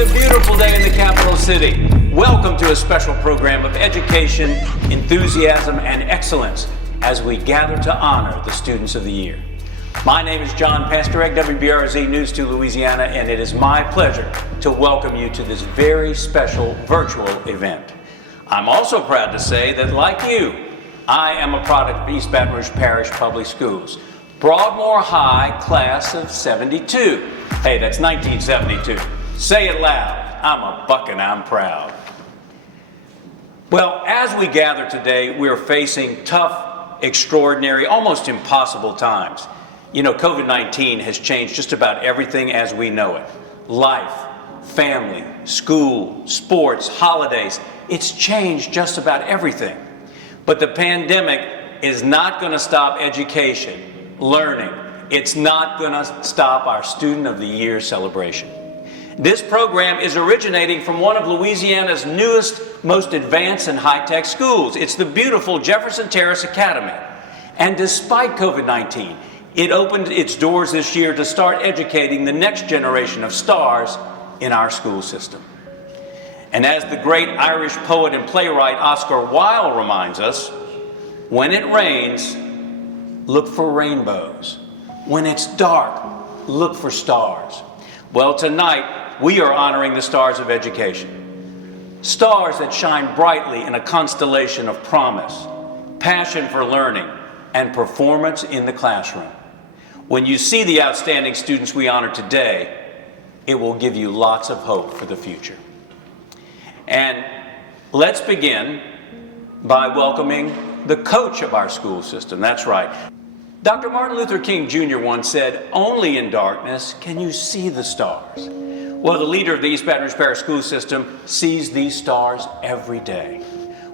a beautiful day in the capital city. Welcome to a special program of education, enthusiasm, and excellence as we gather to honor the Students of the Year. My name is John Pastorek, WBRZ News 2 Louisiana, and it is my pleasure to welcome you to this very special virtual event. I'm also proud to say that, like you, I am a product of East Baton Rouge Parish Public Schools. Broadmoor High, class of 72. Hey, that's 1972. Say it loud. I'm a buck and I'm proud. Well, as we gather today, we're facing tough, extraordinary, almost impossible times. You know, COVID-19 has changed just about everything as we know it. Life, family, school, sports, holidays. It's changed just about everything. But the pandemic is not going to stop education, learning. It's not going to stop our Student of the Year celebration. This program is originating from one of Louisiana's newest, most advanced and high-tech schools. It's the beautiful Jefferson Terrace Academy. And despite COVID-19, it opened its doors this year to start educating the next generation of stars in our school system. And as the great Irish poet and playwright Oscar Wilde reminds us, when it rains, look for rainbows. When it's dark, look for stars. Well, tonight, we are honoring the stars of education. Stars that shine brightly in a constellation of promise, passion for learning, and performance in the classroom. When you see the outstanding students we honor today, it will give you lots of hope for the future. And let's begin by welcoming the coach of our school system. That's right. Dr. Martin Luther King Jr. once said, "Only in darkness can you see the stars." Well, the leader of the East Baton Rouge Parish School System sees these stars every day.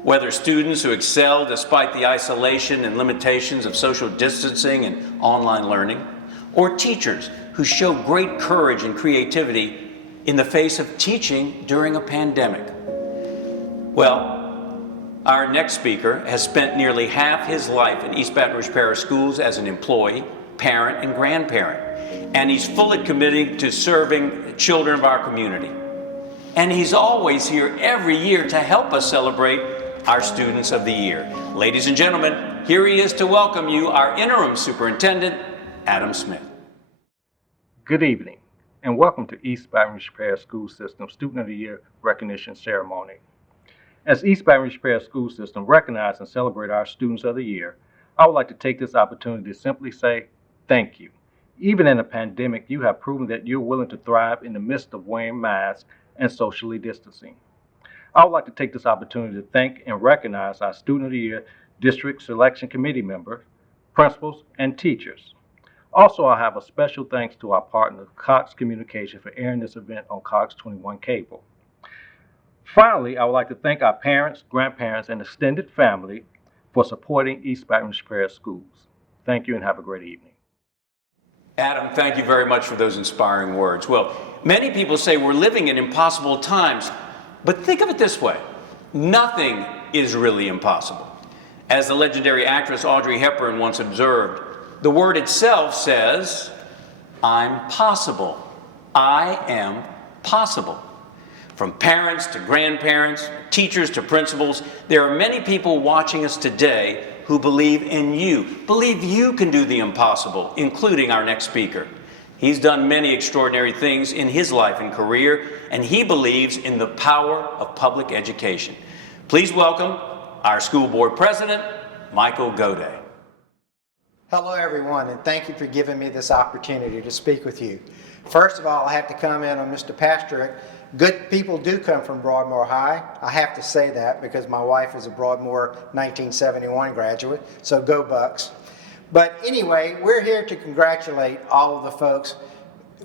Whether students who excel despite the isolation and limitations of social distancing and online learning, or teachers who show great courage and creativity in the face of teaching during a pandemic. Well, our next speaker has spent nearly half his life in East Baton Rouge Parish Schools as an employee, parent, and grandparent. And he's fully committed to serving children of our community. And he's always here every year to help us celebrate our Students of the Year. Ladies and gentlemen, here he is to welcome you, our interim superintendent, Adam Smith. Good evening, and welcome to East Baton Rouge Parish School System Student of the Year Recognition Ceremony. As East Baton Rouge Parish School System recognize and celebrate our Students of the Year, I would like to take this opportunity to simply say thank you. Even in a pandemic, you have proven that you're willing to thrive in the midst of wearing masks and socially distancing. I would like to take this opportunity to thank and recognize our Student of the Year District Selection Committee members, principals, and teachers. Also, I have a special thanks to our partner, Cox Communication, for airing this event on Cox 21 Cable. Finally, I would like to thank our parents, grandparents, and extended family for supporting East Baton Rouge Parish Schools. Thank you and have a great evening. Adam, thank you very much for those inspiring words. Well, many people say we're living in impossible times, but think of it this way: nothing is really impossible. As the legendary actress Audrey Hepburn once observed, the word itself says, "I'm possible. I am possible." From parents to grandparents, teachers to principals, there are many people watching us today who believe in you, believe you can do the impossible, including our next speaker. He's done many extraordinary things in his life and career, and he believes in the power of public education. Please welcome our school board president, Michael Goday. Hello, everyone, and thank you for giving me this opportunity to speak with you. First of all, I have to comment on Mr. Pastorek. Good people do come from Broadmoor High. I have to say that because my wife is a Broadmoor 1971 graduate, so go Bucks. But anyway, we're here to congratulate all of the folks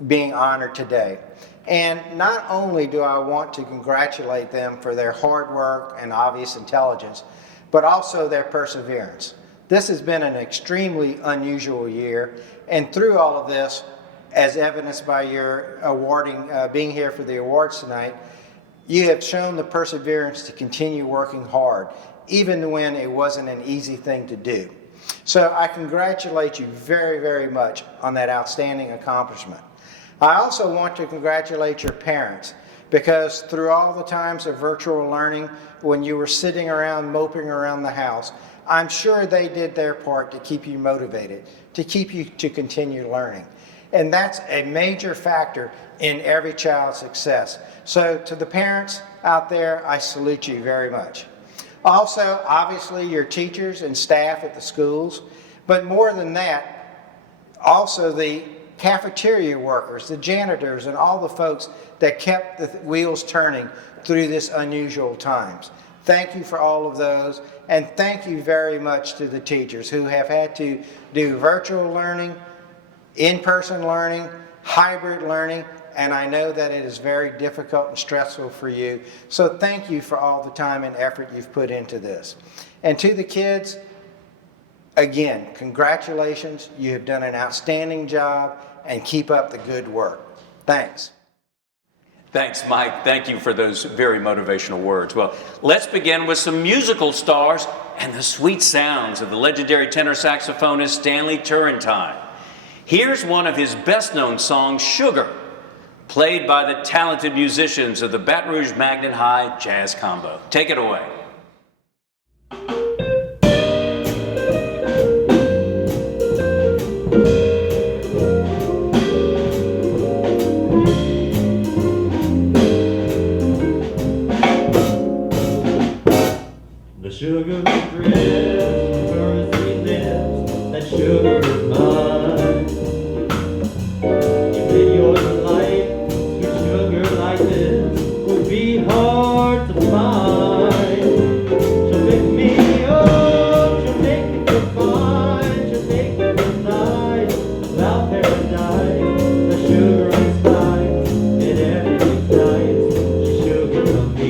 being honored today. And not only do I want to congratulate them for their hard work and obvious intelligence, but also their perseverance. This has been an extremely unusual year, and through all of this, as evidenced by your awarding, being here for the awards tonight, you have shown the perseverance to continue working hard, even when it wasn't an easy thing to do. So I congratulate you very, very much on that outstanding accomplishment. I also want to congratulate your parents. because through all the times of virtual learning, when you were sitting around moping around the house, I'm sure they did their part to keep you motivated, to keep you to continue learning. And that's a major factor in every child's success. So to the parents out there, I salute you very much. Also, obviously, your teachers and staff at the schools, but more than that, also the cafeteria workers, the janitors, and all the folks that kept the wheels turning through this unusual times. Thank you for all of those, and thank you very much to the teachers who have had to do virtual learning, in-person learning, hybrid learning, and I know that it is very difficult and stressful for you. So thank you for all the time and effort you've put into this. And to the kids, again, congratulations. You have done an outstanding job, and keep up the good work. Thanks. Thanks, Mike. Thank you for those very motivational words. Well, let's begin with some musical stars and the sweet sounds of the legendary tenor saxophonist Stanley Turrentine. Here's one of his best-known songs, Sugar, played by the talented musicians of the Baton Rouge Magnet High Jazz Combo. Take it away. The sugar drips from her sweet lips, that sugar is mine. You made your delight, sweet sugar like this would be hard to find. She'll pick me up, she'll make me feel fine, she'll make me feel nice about paradise. The sugar is fine, and everything's nice. She's sugar to me.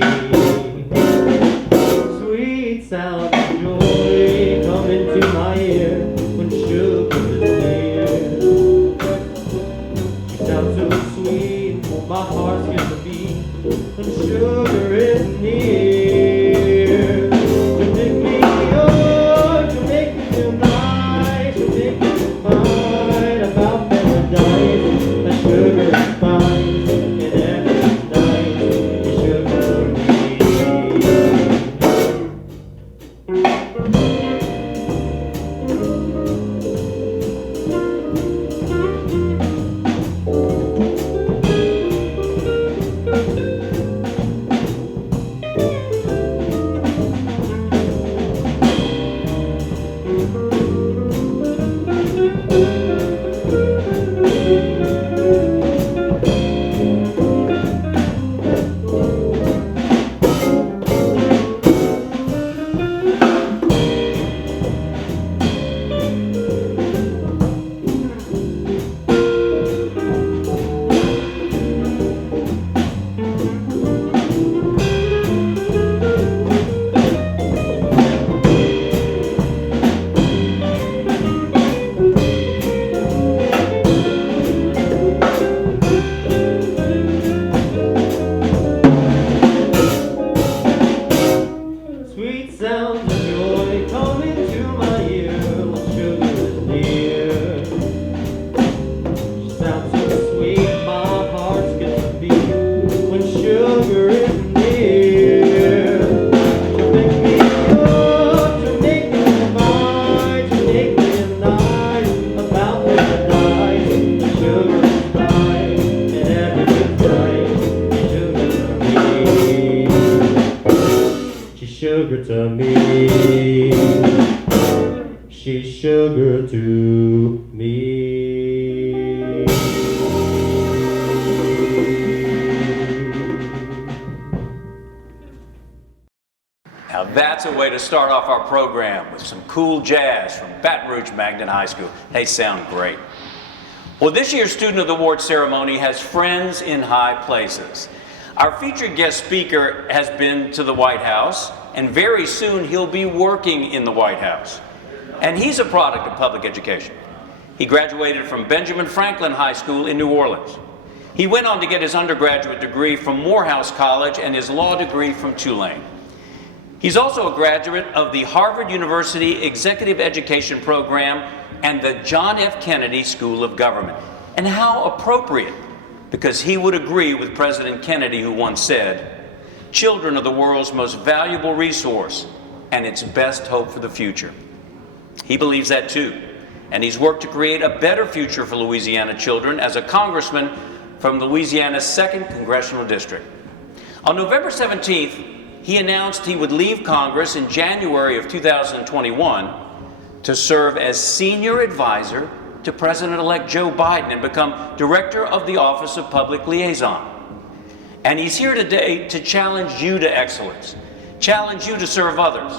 Sweet sound of joy come into my ear when sugar is near. She sounds so sweet, my heart skips a beat when sugar is near. She'll pick me up, she'll make me feel nice, she'll make me feel fine about paradise. The sugar is fine, and everything's nice. The sugar for me. Sweet sounds of joy come into my ear when sugar is near. She sounds so sweet, my heart skips a beat when sugar is near. She'll pick me up, she'll make me feel fine, she'll make me feel nice about paradise. The sugar is fine, and everything's right. She's sugar to me. She's sugar to me. Now that's a way to start off our program with some cool jazz from Baton Rouge Magnet High School. They sound great. Well, this year's Student of the Award ceremony has friends in high places. Our featured guest speaker has been to the White House, and very soon he'll be working in the White House. And he's a product of public education. He graduated from Benjamin Franklin High School in New Orleans. He went on to get his undergraduate degree from Morehouse College and his law degree from Tulane. He's also a graduate of the Harvard University Executive Education Program and the John F. Kennedy School of Government. And how appropriate because he would agree with President Kennedy, who once said, "Children are the world's most valuable resource and its best hope for the future." He believes that too, and he's worked to create a better future for Louisiana children as a congressman from Louisiana's 2nd Congressional District. On November 17th, he announced he would leave Congress in January of 2021 to serve as senior advisor to President-elect Joe Biden and become director of the Office of Public Liaison. And he's here today to challenge you to excellence, challenge you to serve others,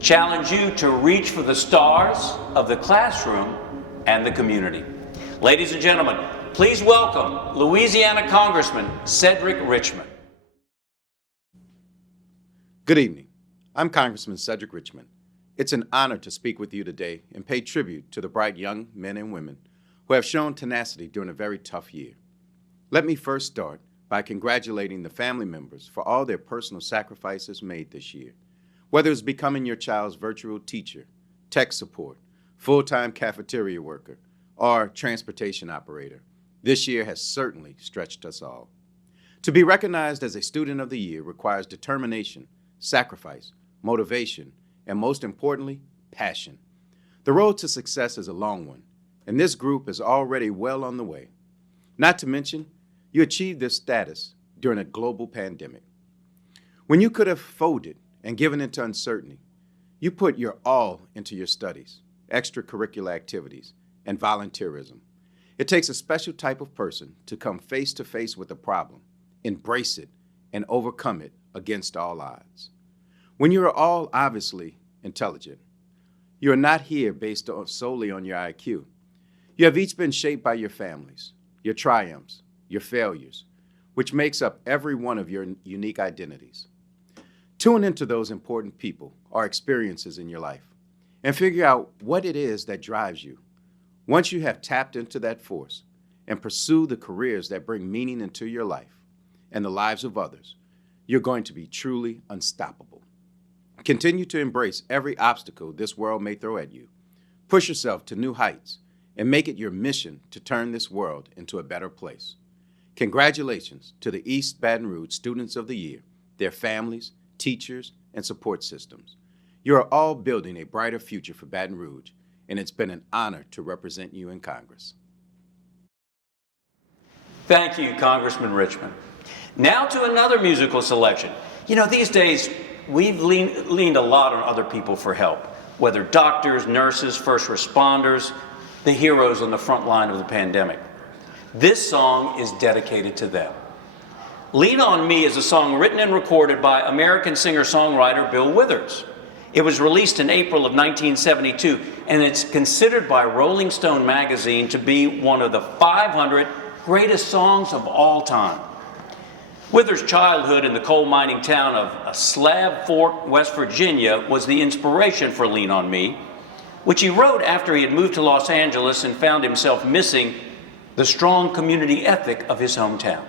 challenge you to reach for the stars of the classroom and the community. Ladies and gentlemen, please welcome Louisiana Congressman Cedric Richmond. Good evening. I'm Congressman Cedric Richmond. It's an honor to speak with you today and pay tribute to the bright young men and women who have shown tenacity during a very tough year. Let me first start by congratulating the family members for all their personal sacrifices made this year. Whether it's becoming your child's virtual teacher, tech support, full-time cafeteria worker, or transportation operator, this year has certainly stretched us all. To be recognized as a Student of the Year requires determination, sacrifice, motivation, and most importantly, passion. The road to success is a long one, and this group is already well on the way. Not to mention, you achieved this status during a global pandemic. When you could have folded and given into uncertainty, you put your all into your studies, extracurricular activities, and volunteerism. It takes a special type of person to come face to face with a problem, embrace it, and overcome it against all odds. When you are all obviously intelligent, you are not here based solely on your IQ. You have each been shaped by your families, your triumphs, your failures, which makes up every one of your unique identities. Tune into those important people or experiences in your life and figure out what it is that drives you. Once you have tapped into that force and pursue the careers that bring meaning into your life and the lives of others, you're going to be truly unstoppable. Continue to embrace every obstacle this world may throw at you. Push yourself to new heights and make it your mission to turn this world into a better place. Congratulations to the East Baton Rouge Students of the Year, their families, teachers, and support systems. You are all building a brighter future for Baton Rouge, and it's been an honor to represent you in Congress. Thank you, Congressman Richmond. Now to another musical selection. You know, these days, we've leaned a lot on other people for help, whether doctors, nurses, first responders, the heroes on the front line of the pandemic. This song is dedicated to them. Lean on Me is a song written and recorded by American singer-songwriter Bill Withers. It was released in April of 1972, and it's considered by Rolling Stone magazine to be one of the 500 greatest songs of all time. Withers' childhood in the coal mining town of Slab Fork, West Virginia, was the inspiration for Lean on Me, which he wrote after he had moved to Los Angeles and found himself missing the strong community ethic of his hometown.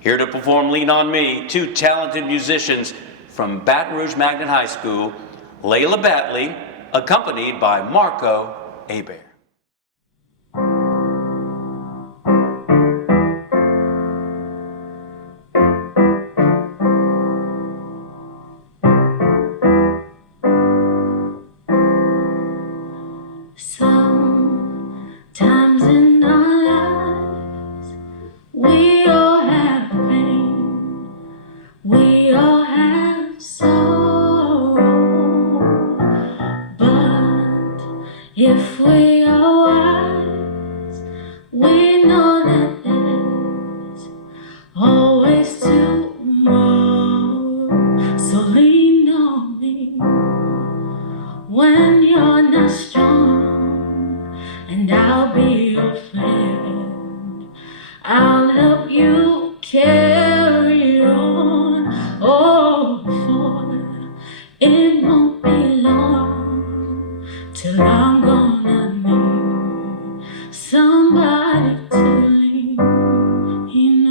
Here to perform Lean on Me, two talented musicians from Baton Rouge Magnet High School, Layla Batley, accompanied by Marco Hebert. Sometimes in our lives, we all have pain, we all have sorrow, but if we are wise, we know that there's always tomorrow. So lean on me when you're not strong, and I'll be your friend. I'll help you carry on. Oh, for it won't be long till I'm gonna need somebody to lean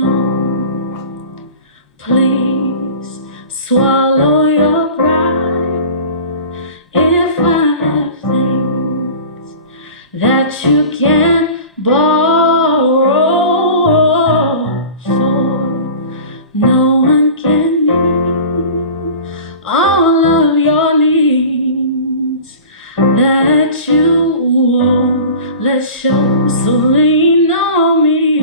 on. Please swallow your pride. If I have things that you can borrow, No one can meet all of your needs that you won't let show. So lean on me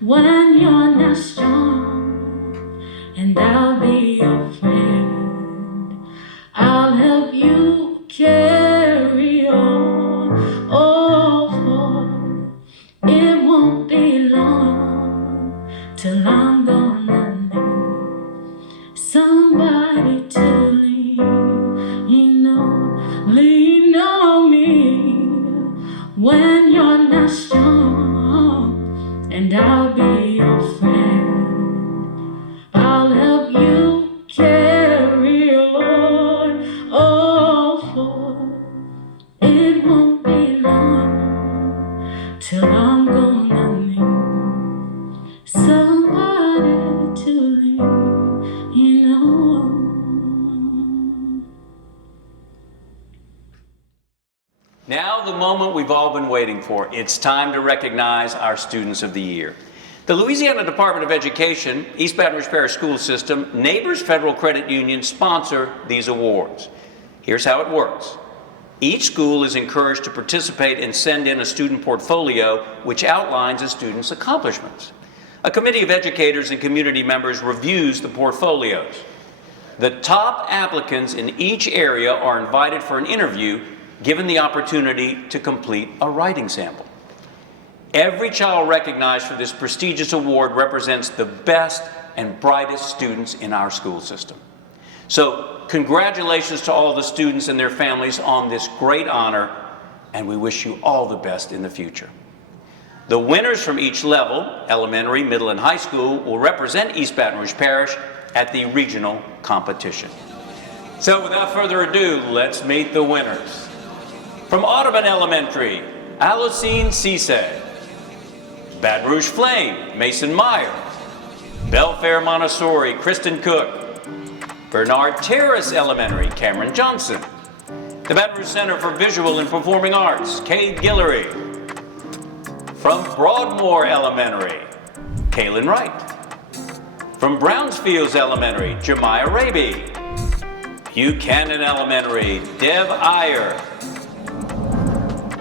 when you're not strong, and I'll be your friend. I'll help you carry on. Oh, for it won't be long till I'm gonna need somebody to lean on. Lean on me when you're not strong, and I'll be your friend. I'll help you carry on. Oh, for it won't be long till I'm gonna need somebody to lean on. Now the moment we've all been waiting for. It's time to recognize our Students of the Year. The Louisiana Department of Education, East Baton Rouge Parish School System, Neighbors Federal Credit Union sponsor these awards. Here's how it works. Each school is encouraged to participate and send in a student portfolio which outlines a student's accomplishments. A committee of educators and community members reviews the portfolios. The top applicants in each area are invited for an interview, given the opportunity to complete a writing sample. Every child recognized for this prestigious award represents the best and brightest students in our school system. So, congratulations to all the students and their families on this great honor, and we wish you all the best in the future. The winners from each level, elementary, middle, and high school, will represent East Baton Rouge Parish at the regional competition. So, without further ado, let's meet the winners. From Audubon Elementary, Alicine Cisse. Baton Rouge Flame, Mason Myers. Belfair Montessori, Kristen Cook. Bernard Terrace Elementary, Cameron Johnson. The Baton Rouge Center for Visual and Performing Arts, Cade Guillory. From Broadmoor Elementary, Kaylin Wright. From Brownsfields Elementary, Jemiah Raby. Buchanan Elementary, Deb Iyer.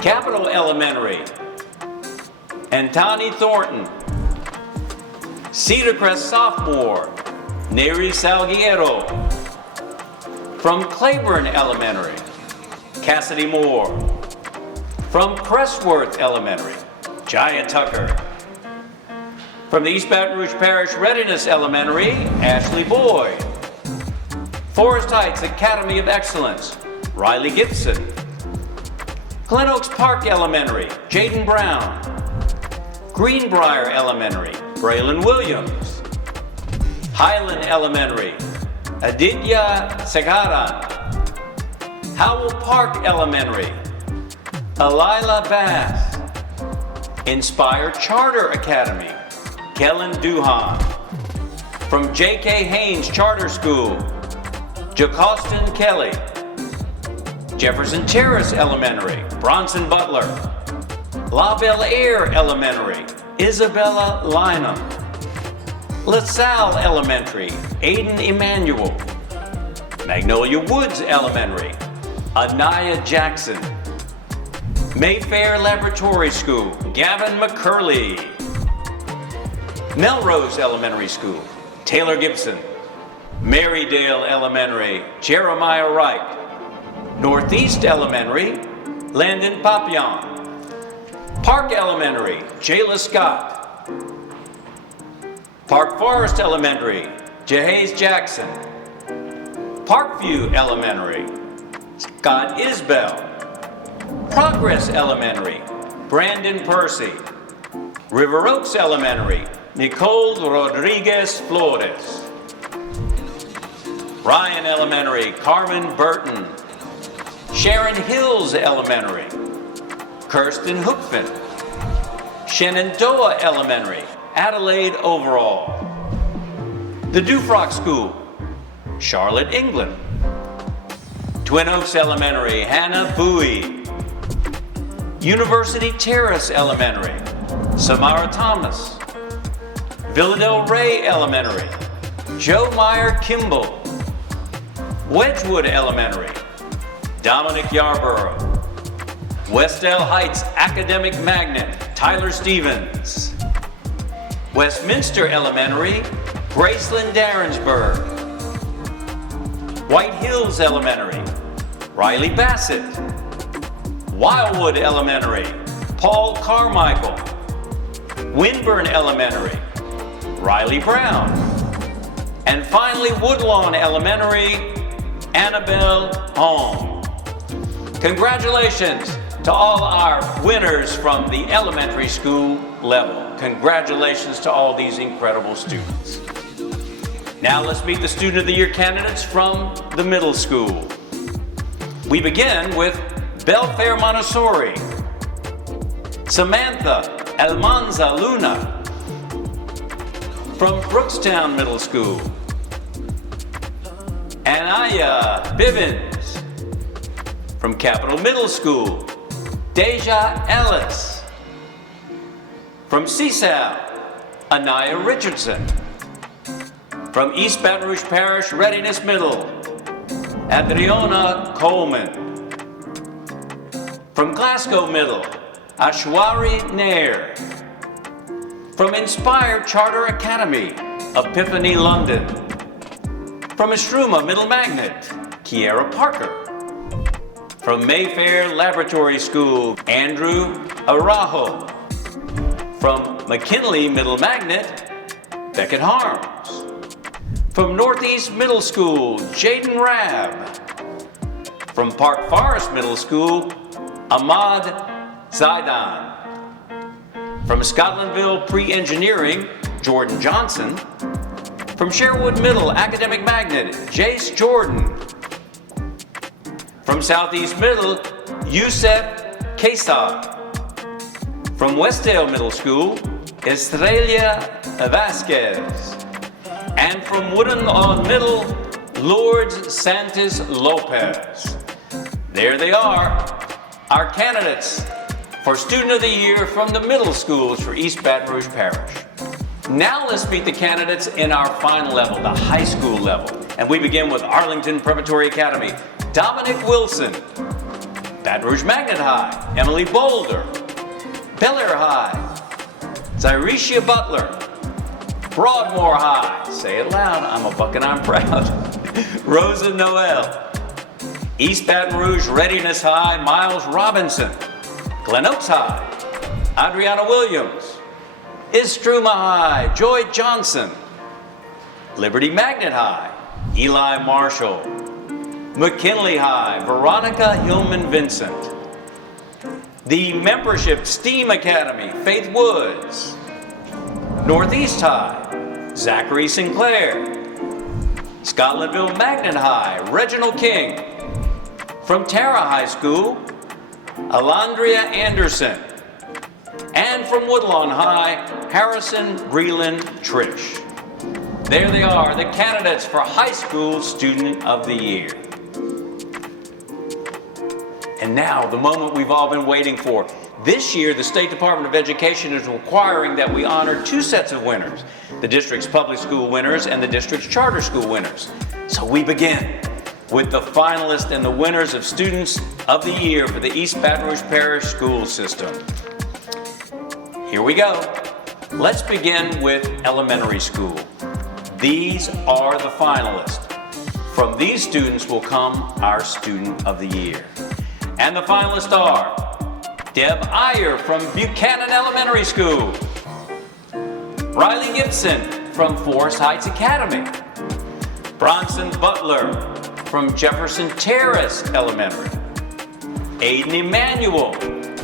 Capitol Elementary, Antoni Thornton. Cedar Crest Sophomore, Neri Salguero. From Claiborne Elementary, Cassidy Moore. From Crestworth Elementary, Jaya Tucker. From the East Baton Rouge Parish Readiness Elementary, Ashley Boyd. Forest Heights Academy of Excellence, Riley Gibson. Glen Oaks Park Elementary, Jaden Brown. Greenbrier Elementary, Braylon Williams. Highland Elementary, Aditya Segaran. Howell Park Elementary, Alila Bass. Inspire Charter Academy, Kellen Duhan. From J.K. Haynes Charter School, Jacostin Kelly. Jefferson Terrace Elementary, Bronson Butler. La Belle Air Elementary, Isabella Lynham. LaSalle Elementary, Aiden Emanuel. Magnolia Woods Elementary, Anaya Jackson. Mayfair Laboratory School, Gavin McCurley. Melrose Elementary School, Taylor Gibson. Marydale Elementary, Jeremiah Wright. Northeast Elementary, Landon Papillon. Park Elementary, Jayla Scott. Park Forest Elementary, Jahaze Jackson. Parkview Elementary, Scott Isbell. Progress Elementary, Brandon Percy. River Oaks Elementary, Nicole Rodriguez Flores. Ryan Elementary, Carmen Burton. Sharon Hills Elementary, Kirsten Hookfin. Shenandoah Elementary, Adelaide Overall. The Dufrock School, Charlotte England. Twin Oaks Elementary, Hannah Bowie. University Terrace Elementary, Samara Thomas. Villa del Rey Elementary, Joe Meyer Kimball. Wedgwood Elementary, Dominic Yarborough. Westdale Heights Academic Magnet, Tyler Stevens. Westminster Elementary, Graceland Darrensburg. White Hills Elementary, Riley Bassett. Wildwood Elementary, Paul Carmichael. Winburn Elementary, Riley Brown. And finally, Woodlawn Elementary, Annabelle Holm. Congratulations to all our winners from the elementary school level. Congratulations to all these incredible students. Now let's meet the Student of the Year candidates from the middle school. We begin with Belfair Montessori, Samantha Almanza Luna. From Brookstown Middle School, Anaya Bivens. From Capitol Middle School, Deja Ellis. From CSAL, Anaya Richardson. From East Baton Rouge Parish Readiness Middle, Adriana Coleman. From Glasgow Middle, Ashwari Nair. From Inspired Charter Academy, Epiphany London. From Estruma Middle Magnet, Kiera Parker. From Mayfair Laboratory School, Andrew Araujo. From McKinley Middle Magnet, Beckett Harms. From Northeast Middle School, Jaden Rabb. From Park Forest Middle School, Ahmad Zaidan. From Scotlandville Pre-Engineering, Jordan Johnson. From Sherwood Middle Academic Magnet, Jace Jordan. From Southeast Middle, Youssef Kesar. From Westdale Middle School, Estrella Vasquez. And from Woodlawn Middle, Lourdes Santos Lopez. There they are, our candidates for Student of the Year from the middle schools for East Baton Rouge Parish. Now let's meet the candidates in our final level, the high school level. And we begin with Arlington Preparatory Academy, Dominic Wilson. Baton Rouge Magnet High, Emily Boulder. Bel Air High, Zyrecia Butler. Broadmoor High, say it loud, I'm a buck and I'm proud. Rosa Noel. East Baton Rouge Readiness High, Miles Robinson. Glen Oaks High, Adriana Williams. Estruma High, Joy Johnson. Liberty Magnet High, Eli Marshall. McKinley High, Veronica Hillman Vincent. The Membership STEAM Academy, Faith Woods. Northeast High, Zachary Sinclair. Scotlandville Magnet High, Reginald King. From Tara High School, Alandria Anderson. And from Woodlawn High, Harrison Breland Trish. There they are, the candidates for High School Student of the Year. And now, the moment we've all been waiting for. This year, the State Department of Education is requiring that we honor two sets of winners, the district's public school winners and the district's charter school winners. So we begin with the finalists and the winners of Students of the Year for the East Baton Rouge Parish School System. Here we go. Let's begin with elementary school. These are the finalists. From these students will come our Student of the Year. And the finalists are Deb Iyer from Buchanan Elementary School, Riley Gibson from Forest Heights Academy, Bronson Butler from Jefferson Terrace Elementary, Aiden Emanuel,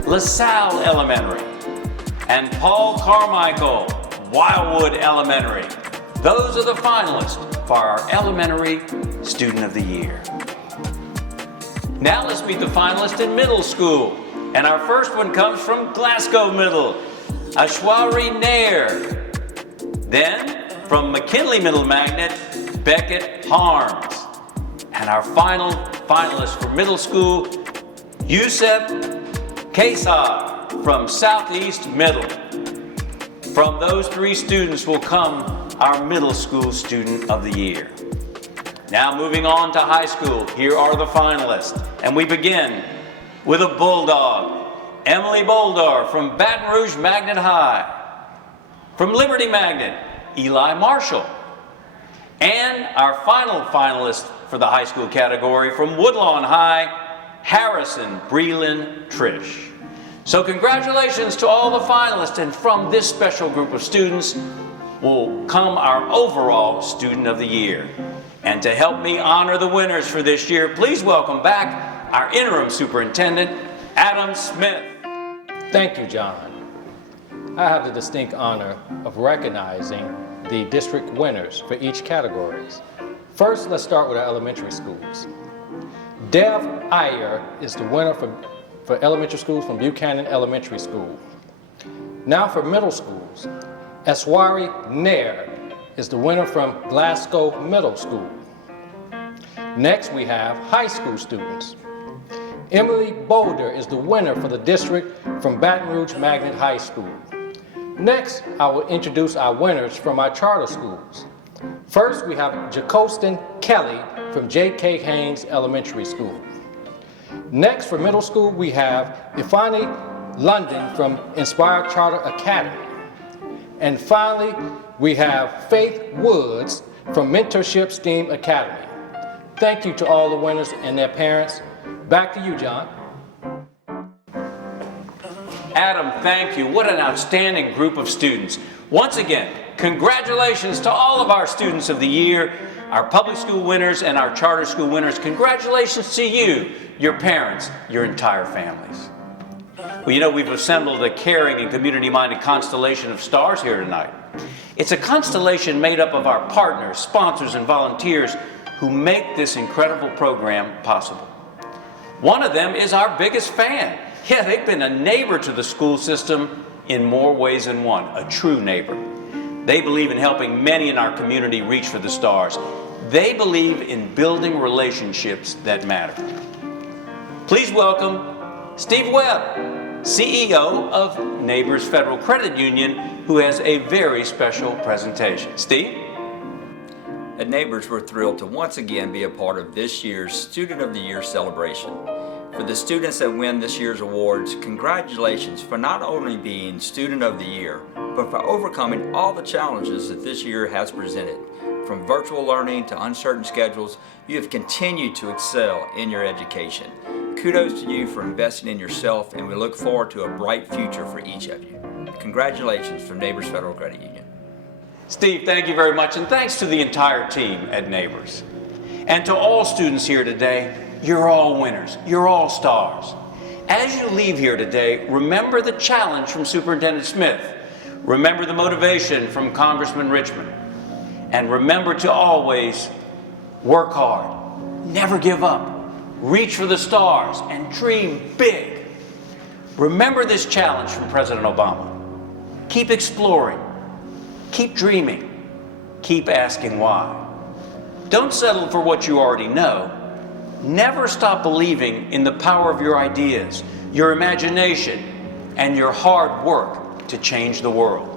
LaSalle Elementary, and Paul Carmichael, Wildwood Elementary. Those are the finalists for our Elementary Student of the Year. Now let's meet the finalists in middle school. And our first one comes from Glasgow Middle, Ashwari Nair. Then from McKinley Middle Magnet, Beckett Harms. And our final finalist for middle school, Youssef Kesar from Southeast Middle. From those 3 students will come our middle school student of the year. Now moving on to high school, here are the finalists. And we begin with a Bulldog, Emily Boldar from Baton Rouge Magnet High. From Liberty Magnet, Eli Marshall. And our final finalist for the high school category from Woodlawn High, Harrison Breland Trish. So congratulations to all the finalists, and from this special group of students will come our overall Student of the Year. And to help me honor the winners for this year, please welcome back our interim superintendent, Adam Smith. Thank you, John. I have the distinct honor of recognizing the district winners for each categories. First, let's start with our elementary schools. Dev Iyer is the winner for elementary schools from Buchanan Elementary School. Now for middle schools, Eswari Nair is the winner from Glasgow Middle School. Next we have high school students. Emily Boulder is the winner for the district from Baton Rouge Magnet High School. Next, I will introduce our winners from our charter schools. First, we have Jacostin Kelly from J.K. Haynes Elementary School. Next, for middle school, we have Ifani London from Inspire Charter Academy. And finally, we have Faith Woods from Mentorship STEAM Academy. Thank you to all the winners and their parents. Back to you, John. Adam, thank you. What an outstanding group of students. Once again, congratulations to all of our Students of the Year, our public school winners and our charter school winners. Congratulations to you, your parents, your entire families. Well, you know, we've assembled a caring and community-minded constellation of stars here tonight. It's a constellation made up of our partners, sponsors, and volunteers who make this incredible program possible. One of them is our biggest fan. Yeah, they've been a neighbor to the school system in more ways than one, a true neighbor. They believe in helping many in our community reach for the stars. They believe in building relationships that matter. Please welcome Steve Webb, CEO of Neighbors Federal Credit Union, who has a very special presentation. Steve? At Neighbors, we're thrilled to once again be a part of this year's Student of the Year celebration. For the students that win this year's awards, congratulations for not only being Student of the Year, but for overcoming all the challenges that this year has presented. From virtual learning to uncertain schedules, you have continued to excel in your education. Kudos to you for investing in yourself, and we look forward to a bright future for each of you. Congratulations from Neighbors Federal Credit Union. Steve, thank you very much, and thanks to the entire team at Neighbors. And to all students here today, you're all winners. You're all stars. As you leave here today, remember the challenge from Superintendent Smith. Remember the motivation from Congressman Richmond. And remember to always work hard, never give up, reach for the stars, and dream big. Remember this challenge from President Obama. Keep exploring, keep dreaming, keep asking why. Don't settle for what you already know. Never stop believing in the power of your ideas, your imagination, and your hard work to change the world.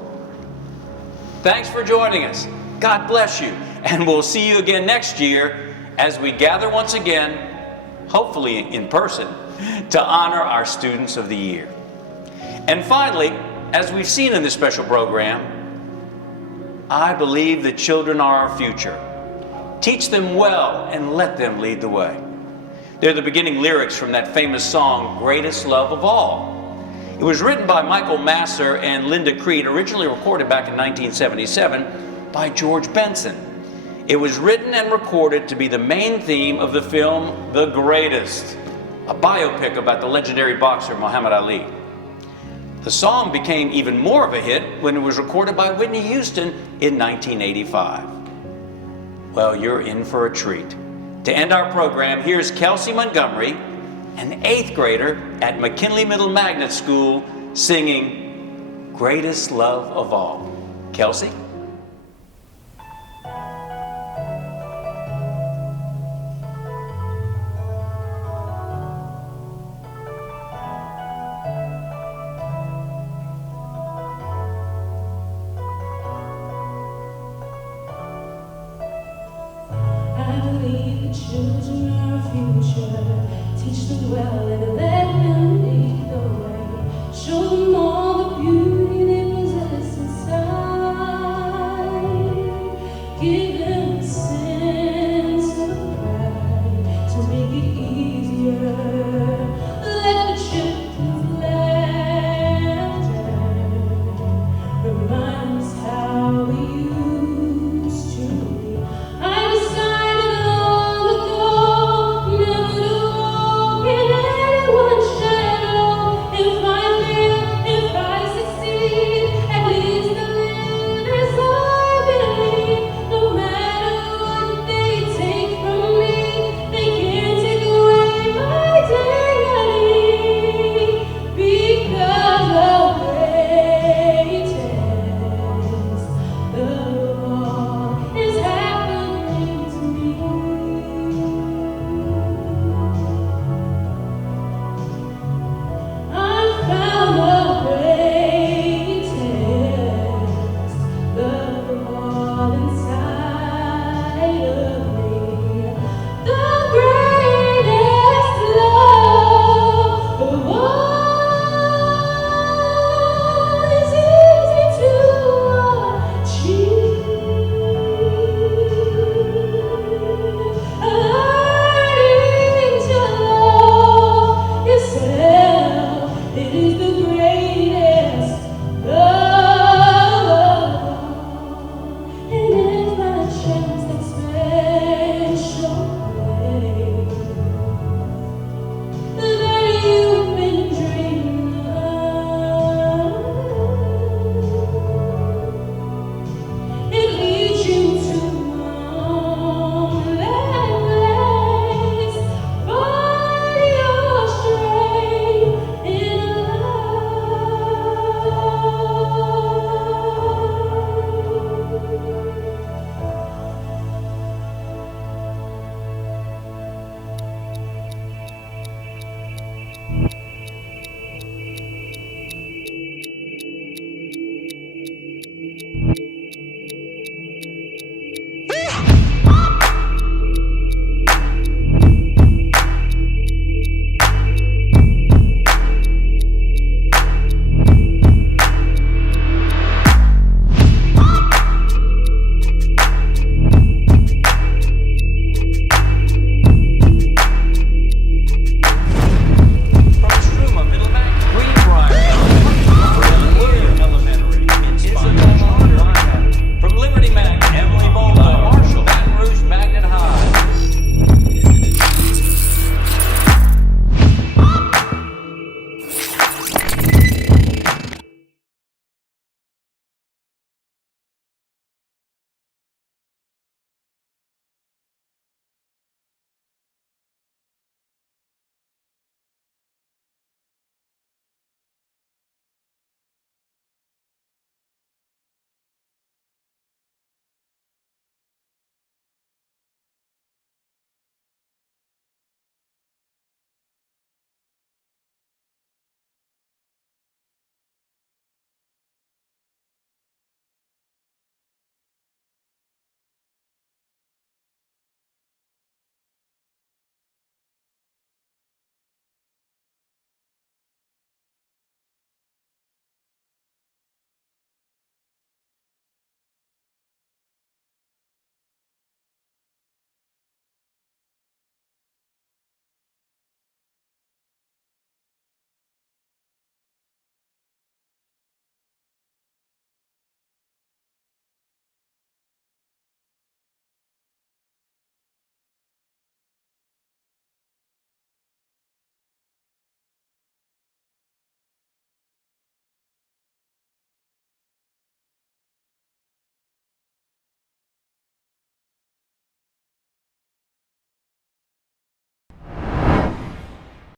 Thanks for joining us. God bless you, and we'll see you again next year as we gather once again, hopefully in person, to honor our Students of the Year. And finally, as we've seen in this special program, I believe that children are our future. Teach them well and let them lead the way. They're the beginning lyrics from that famous song, Greatest Love of All. It was written by Michael Masser and Linda Creed, originally recorded back in 1977 by George Benson. It was written and recorded to be the main theme of the film The Greatest, a biopic about the legendary boxer Muhammad Ali. The song became even more of a hit when it was recorded by Whitney Houston in 1985. Well, you're in for a treat. To end our program, here's Kelsey Montgomery, an 8th grader at McKinley Middle Magnet School, singing Greatest Love of All. Kelsey? believe the children are our future. Teach them well and let them lead the way. Show them all the beauty they possess inside. Give them